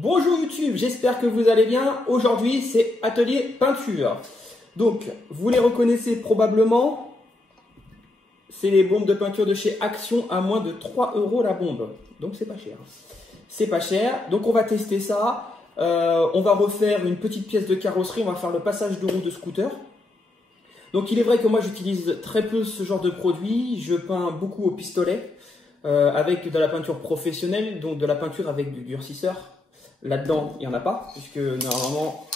Bonjour YouTube, j'espère que vous allez bien. Aujourd'hui, c'est atelier peinture. Donc, vous les reconnaissez probablement. C'est les bombes de peinture de chez Action à moins de 3 € la bombe. Donc, c'est pas cher. C'est pas cher. Donc, on va tester ça. On va refaire une petite pièce de carrosserie. On va faire le passage de roue de scooter. Donc, il est vrai que moi, j'utilise très peu ce genre de produit. Je peins beaucoup au pistolet avec de la peinture professionnelle, donc de la peinture avec du durcisseur. Là-dedans, il n'y en a pas, puisque normalement,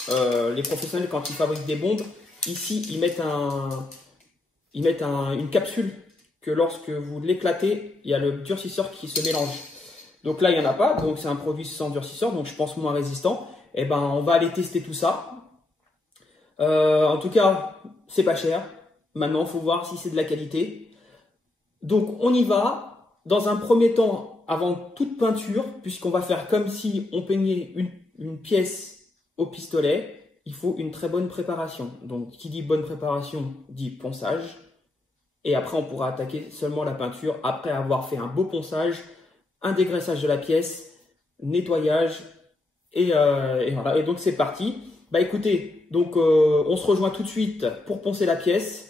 les professionnels, quand ils fabriquent des bombes, ici, ils mettent une capsule que lorsque vous l'éclatez, il y a le durcisseur qui se mélange. Donc là, il n'y en a pas, donc c'est un produit sans durcisseur, donc je pense moins résistant. Et ben, on va aller tester tout ça. En tout cas, c'est pas cher. Maintenant, il faut voir si c'est de la qualité. Donc, on y va. Dans un premier temps, avant toute peinture, puisqu'on va faire comme si on peignait une pièce au pistolet, il faut une très bonne préparation. Donc, qui dit bonne préparation, dit ponçage. Et après, on pourra attaquer seulement la peinture après avoir fait un beau ponçage, un dégraissage de la pièce, nettoyage, et voilà. Et donc, c'est parti. Bah écoutez, donc on se rejoint tout de suite pour poncer la pièce.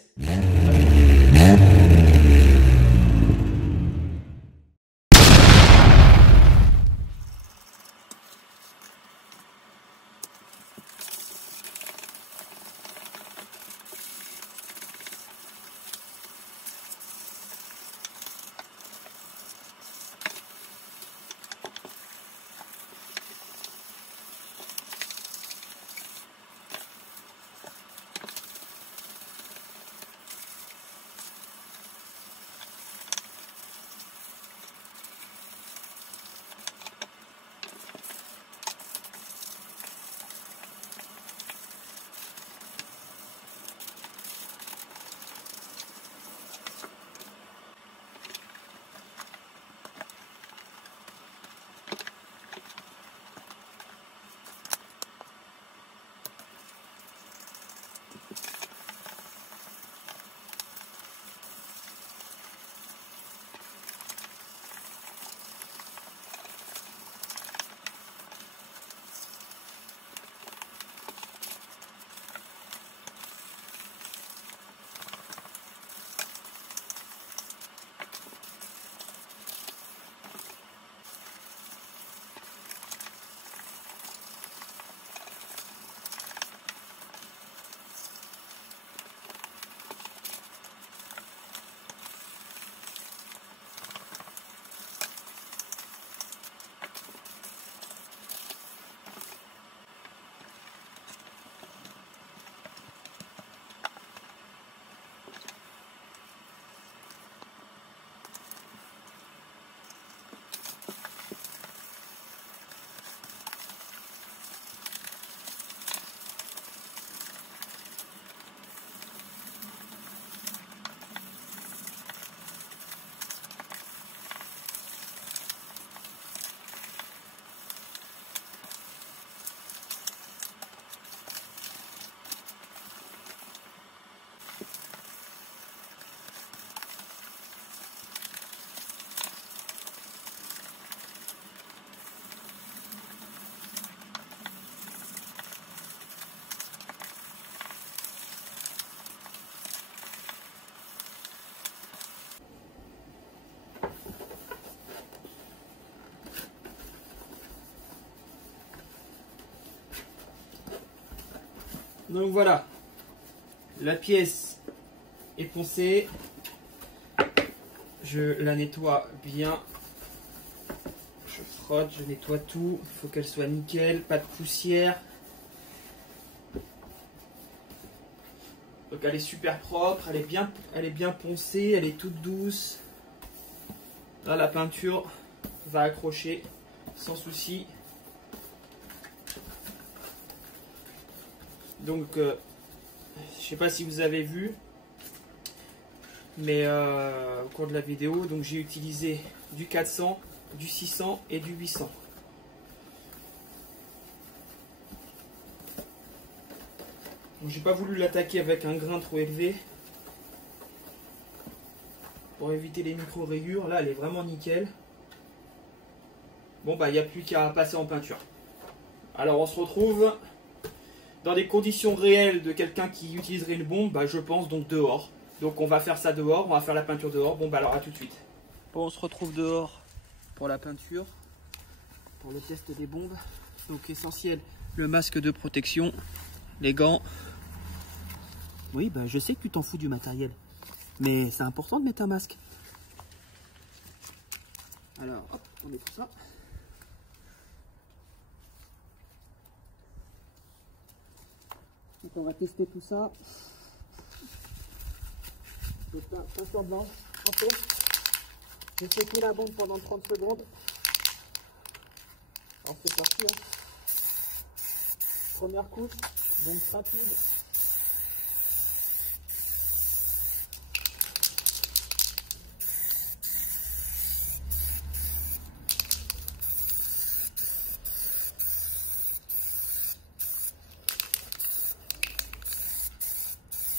Donc voilà, la pièce est poncée. Je la nettoie bien. Je frotte, je nettoie tout. Il faut qu'elle soit nickel, pas de poussière. Donc elle est super propre, elle est bien poncée, elle est toute douce. Là, la peinture va accrocher sans souci. Donc, je ne sais pas si vous avez vu, mais au cours de la vidéo, donc j'ai utilisé du 400, du 600 et du 800. J'ai pas voulu l'attaquer avec un grain trop élevé pour éviter les micro rayures. Là, elle est vraiment nickel. Bon, bah, il n'y a plus qu'à passer en peinture. Alors on se retrouve dans des conditions réelles de quelqu'un qui utiliserait une bombe, bah, je pense donc dehors. Donc on va faire ça dehors, on va faire la peinture dehors. Bon bah alors à tout de suite. Bon, on se retrouve dehors pour la peinture, pour le test des bombes. Donc essentiel, le masque de protection, les gants. Oui, bah je sais que tu t'en fous du matériel, mais c'est important de mettre un masque. Alors hop, on met tout ça. Donc on va tester tout ça. Donc là, peinture blanche, en fait. Je fais la bombe pendant 30 secondes. Alors c'est parti. Hein. Première couche, donc rapide.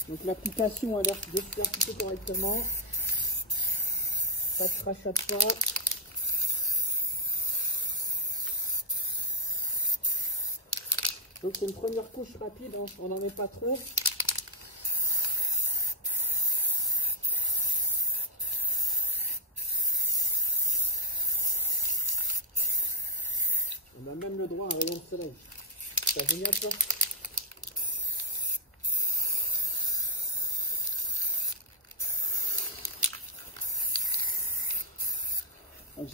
Donc l'application a l'air de se faire plutôt correctement. Ça ne crachate pas. Donc c'est une première couche rapide, hein. On n'en met pas trop. On a même le droit à un rayon de soleil. C'est génial ça.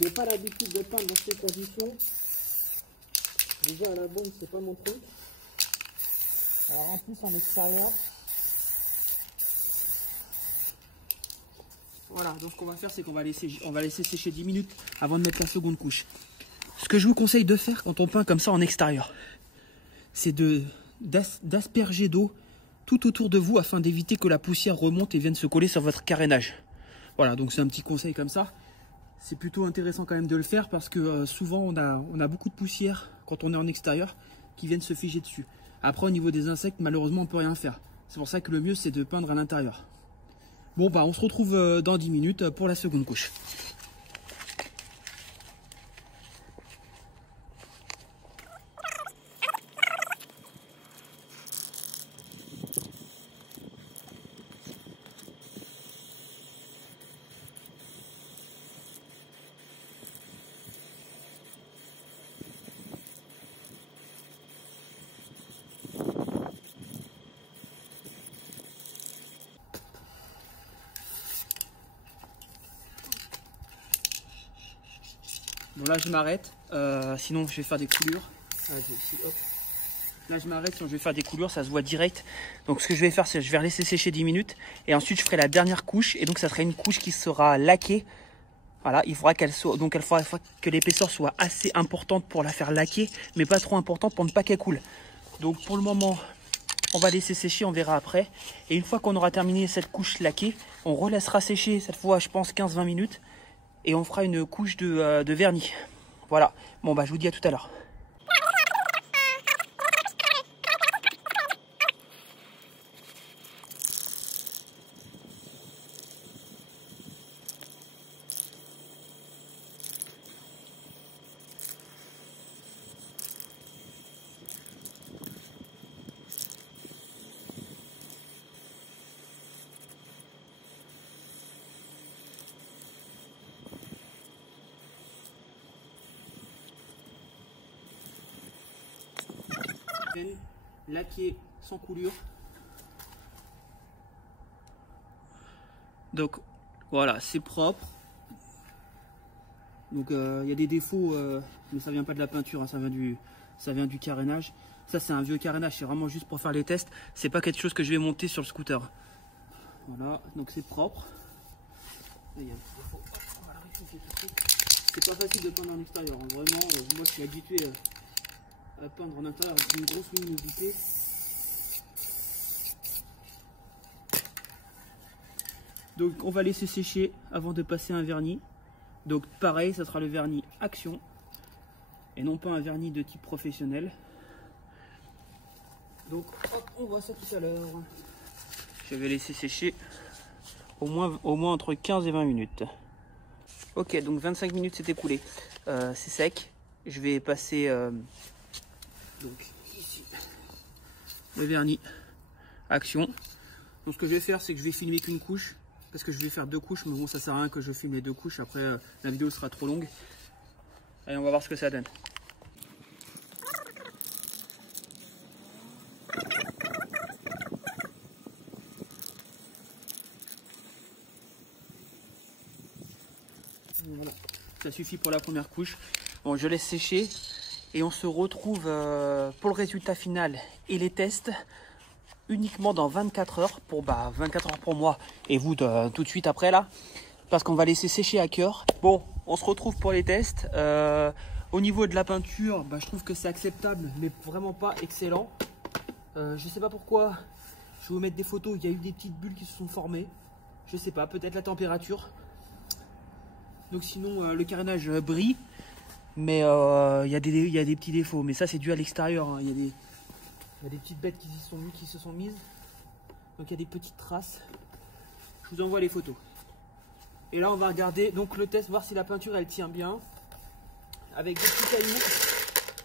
J'ai pas l'habitude de peindre dans ces conditions. Déjà à la bombe c'est pas mon truc. Alors en plus en extérieur. Voilà, donc ce qu'on va faire c'est qu'on va laisser sécher 10 minutes avant de mettre la seconde couche. Ce que je vous conseille de faire quand on peint comme ça en extérieur, c'est d'asperger d'eau tout autour de vous afin d'éviter que la poussière remonte et vienne se coller sur votre carénage. Voilà, donc c'est un petit conseil comme ça. C'est plutôt intéressant quand même de le faire parce que souvent on a beaucoup de poussière quand on est en extérieur qui viennent se figer dessus. Après au niveau des insectes malheureusement on peut rien faire. C'est pour ça que le mieux c'est de peindre à l'intérieur. Bon bah on se retrouve dans 10 minutes pour la seconde couche. Bon là je m'arrête, sinon je vais faire des coulures. Là je m'arrête, sinon je vais faire des coulures, ça se voit direct. Donc ce que je vais faire c'est que je vais laisser sécher 10 minutes et ensuite je ferai la dernière couche et donc ça sera une couche qui sera laquée. Voilà, il faudra qu'elle soit, donc il faudra que l'épaisseur soit assez importante pour la faire laquer, mais pas trop importante pour ne pas qu'elle coule. Donc pour le moment on va laisser sécher, on verra après. Et une fois qu'on aura terminé cette couche laquée, on relaissera sécher cette fois je pense 15-20 minutes. Et on fera une couche de vernis. Voilà. Bon bah je vous dis à tout à l'heure. Laqué sans coulure. Donc voilà, c'est propre. Donc il y a des défauts, mais ça vient pas de la peinture, hein, ça vient du carénage. Ça c'est un vieux carénage, c'est vraiment juste pour faire les tests. C'est pas quelque chose que je vais monter sur le scooter. Voilà, donc c'est propre. Il y a un petit défaut. C'est pas facile de peindre en extérieur, hein. Vraiment, moi je suis habitué à peindre en intérieur avec une grosse luminosité. Donc on va laisser sécher avant de passer un vernis. Donc pareil, ça sera le vernis Action et non pas un vernis de type professionnel. Donc hop, on voit ça tout à l'heure. Je vais laisser sécher au moins entre 15 et 20 minutes. Ok, donc 25 minutes s'est écoulé. C'est sec. Je vais passer Donc ici, le vernis, action. Donc ce que je vais faire, c'est que je vais filmer qu'une couche, parce que je vais faire 2 couches, mais bon, ça sert à rien que je filme les 2 couches, après la vidéo sera trop longue. Allez, on va voir ce que ça donne. Voilà, ça suffit pour la première couche. Bon, je laisse sécher et on se retrouve pour le résultat final et les tests uniquement dans 24 heures pour 24 heures pour moi et vous tout de suite après là, parce qu'on va laisser sécher à cœur. Bon, on se retrouve pour les tests. Au niveau de la peinture, je trouve que c'est acceptable, mais vraiment pas excellent. Je sais pas pourquoi. Je vais vous mettre des photos. Il y a eu des petites bulles qui se sont formées. Je sais pas, peut-être la température. Donc sinon, le carénage brille, mais il y a des petits défauts. Mais ça, c'est dû à l'extérieur. Hein. Il y a des petites bêtes qui se sont mises. Donc il y a des petites traces. Je vous envoie les photos. Et là, on va regarder donc le test, voir si la peinture elle tient bien. Avec des petits cailloux.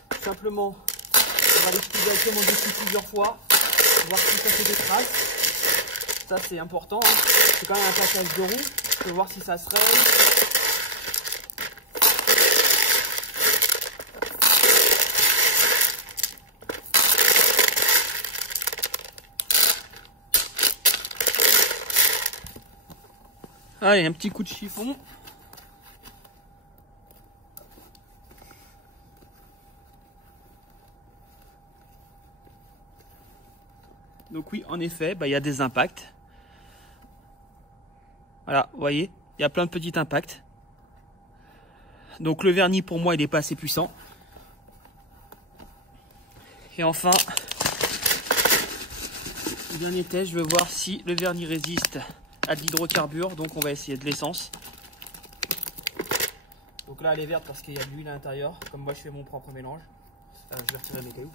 Tout simplement, on va les piquer directement dessus plusieurs fois. Voir si ça fait des traces. Ça, c'est important. Hein. C'est quand même un passage de roue. Je peux voir si ça se raye. Allez, un petit coup de chiffon. Donc oui, en effet, il y a des impacts. Voilà, vous voyez, il y a plein de petits impacts. Donc le vernis, pour moi, il n'est pas assez puissant. Et enfin, le dernier test, je veux voir si le vernis résiste à de l'hydrocarbure. Donc on va essayer de l'essence. Donc là, elle est verte parce qu'il y a de l'huile à l'intérieur. Comme moi, je fais mon propre mélange. Je vais retirer mes cailloux.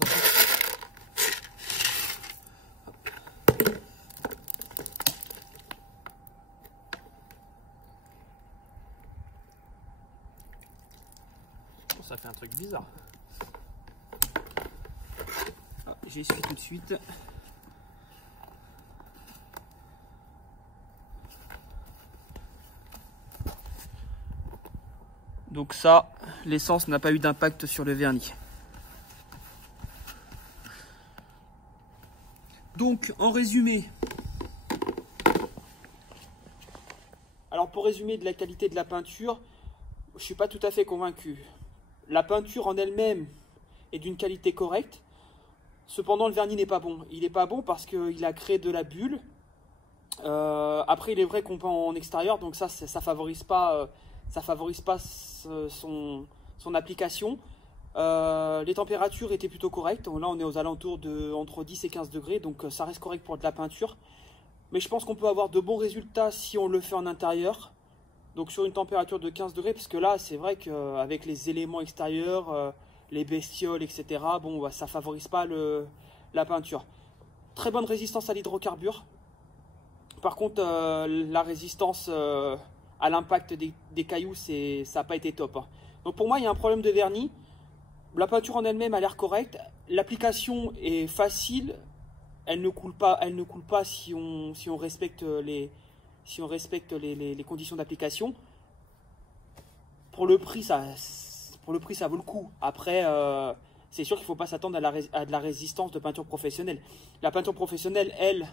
Ça fait un truc bizarre. J'essuie tout de suite. Donc ça, l'essence n'a pas eu d'impact sur le vernis. Donc, en résumé, alors pour résumer de la qualité de la peinture, je ne suis pas tout à fait convaincu. La peinture en elle-même est d'une qualité correcte. Cependant, le vernis n'est pas bon. Il n'est pas bon parce qu'il a créé de la bulle. Après, il est vrai qu'on peint en extérieur, donc ça favorise pas, son application. Les températures étaient plutôt correctes. Là, on est aux alentours de entre 10 et 15 degrés, donc ça reste correct pour de la peinture. Mais je pense qu'on peut avoir de bons résultats si on le fait en intérieur. Donc sur une température de 15 degrés, parce que là, c'est vrai qu'avec les éléments extérieurs, les bestioles, etc., bon, ça favorise pas la peinture. Très bonne résistance à l'hydrocarbure. Par contre, la résistance à l'impact des cailloux, ça n'a pas été top. Hein. Donc pour moi, il y a un problème de vernis. La peinture en elle-même a l'air correcte. L'application est facile. Elle ne coule pas si on respecte les conditions d'application. Pour le prix, ça vaut le coup. Après, c'est sûr qu'il ne faut pas s'attendre à de la résistance de peinture professionnelle. La peinture professionnelle, elle,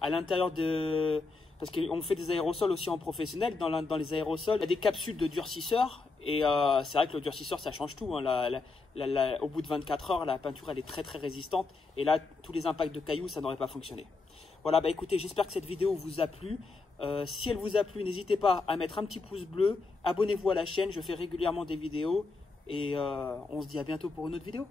à l'intérieur de... Parce qu'on fait des aérosols aussi en professionnel. Dans les aérosols, il y a des capsules de durcisseur. Et c'est vrai que le durcisseur, ça change tout. Hein. Au bout de 24 heures, la peinture, elle est très très résistante. Et là, tous les impacts de cailloux, ça n'aurait pas fonctionné. Voilà, écoutez, j'espère que cette vidéo vous a plu. Si elle vous a plu, n'hésitez pas à mettre un petit pouce bleu. Abonnez-vous à la chaîne, je fais régulièrement des vidéos. Et on se dit à bientôt pour une autre vidéo.